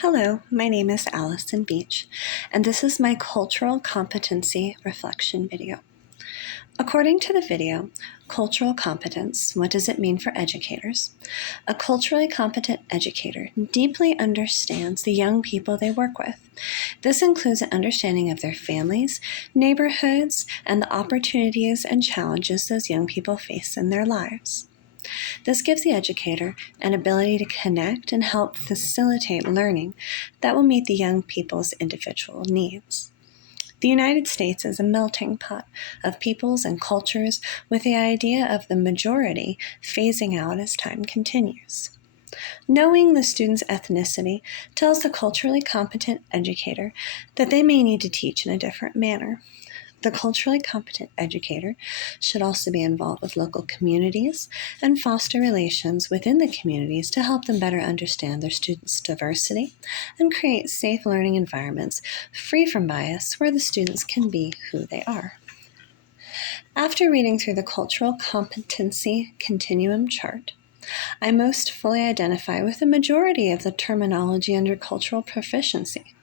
Hello, my name is Allison Beach, and this is my cultural competency reflection video. According to the video, Cultural Competence, What Does It Mean for Educators? A culturally competent educator deeply understands the young people they work with. This includes an understanding of their families, neighborhoods, and the opportunities and challenges those young people face in their lives. This gives the educator an ability to connect and help facilitate learning that will meet the young people's individual needs. The United States is a melting pot of peoples and cultures, with the idea of the majority phasing out as time continues. Knowing the student's ethnicity tells the culturally competent educator that they may need to teach in a different manner. The culturally competent educator should also be involved with local communities and foster relations within the communities to help them better understand their students' diversity and create safe learning environments free from bias where the students can be who they are. After reading through the Cultural Competency Continuum chart, I most fully identify with the majority of the terminology under cultural proficiency.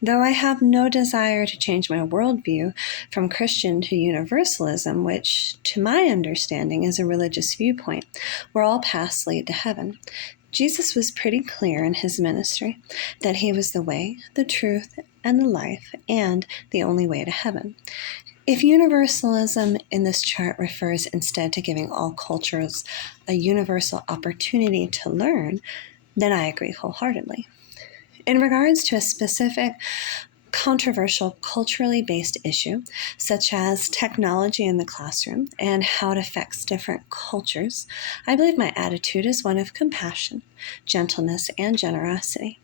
Though I have no desire to change my worldview from Christian to universalism, which, to my understanding, is a religious viewpoint where all paths lead to heaven, Jesus was pretty clear in his ministry that he was the way, the truth, and the life, and the only way to heaven. If universalism in this chart refers instead to giving all cultures a universal opportunity to learn, then I agree wholeheartedly. In regards to a specific controversial culturally based issue, such as technology in the classroom and how it affects different cultures, I believe my attitude is one of compassion, gentleness, and generosity.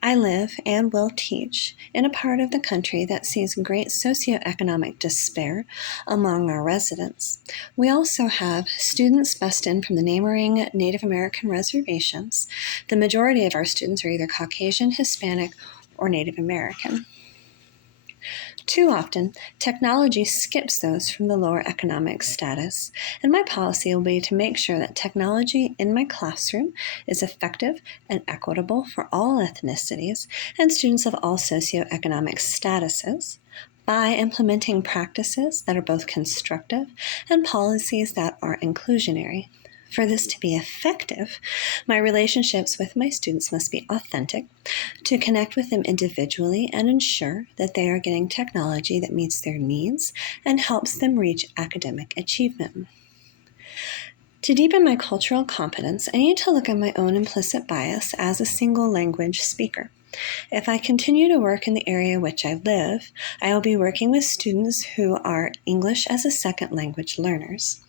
I live and will teach in a part of the country that sees great socioeconomic despair among our residents. We also have students bussed in from the neighboring Native American reservations. The majority of our students are either Caucasian, Hispanic, or Native American. Too often, technology skips those from the lower economic status, and my policy will be to make sure that technology in my classroom is effective and equitable for all ethnicities and students of all socioeconomic statuses by implementing practices that are both constructive and policies that are inclusionary. For this to be effective, my relationships with my students must be authentic, to connect with them individually and ensure that they are getting technology that meets their needs and helps them reach academic achievement. To deepen my cultural competence, I need to look at my own implicit bias as a single language speaker. If I continue to work in the area in which I live, I will be working with students who are English as a second language learners.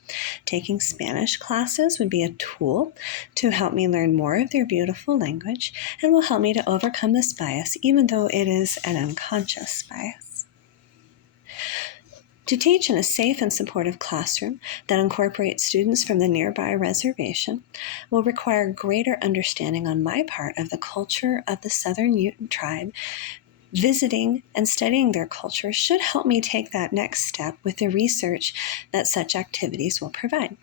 Taking Spanish classes would be a tool to help me learn more of their beautiful language and will help me to overcome this bias, even though it is an unconscious bias. To teach in a safe and supportive classroom that incorporates students from the nearby reservation will require greater understanding on my part of the culture of the Southern Ute tribe. Visiting and studying their culture should help me take that next step with the research that such activities will provide.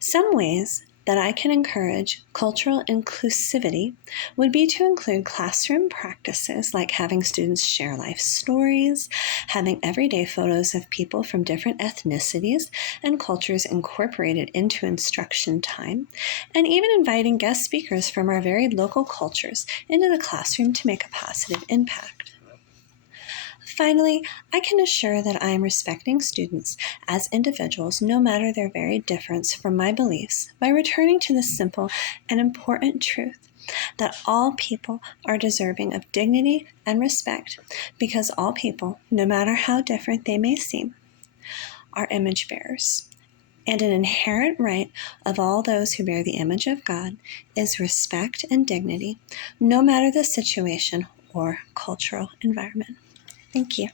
Some ways that I can encourage cultural inclusivity would be to include classroom practices like having students share life stories, having everyday photos of people from different ethnicities and cultures incorporated into instruction time, and even inviting guest speakers from our very local cultures into the classroom to make a positive impact. Finally, I can assure that I am respecting students as individuals, no matter their varied difference from my beliefs, by returning to the simple and important truth that all people are deserving of dignity and respect, because all people, no matter how different they may seem, are image bearers. And an inherent right of all those who bear the image of God is respect and dignity, no matter the situation or cultural environment. Thank you.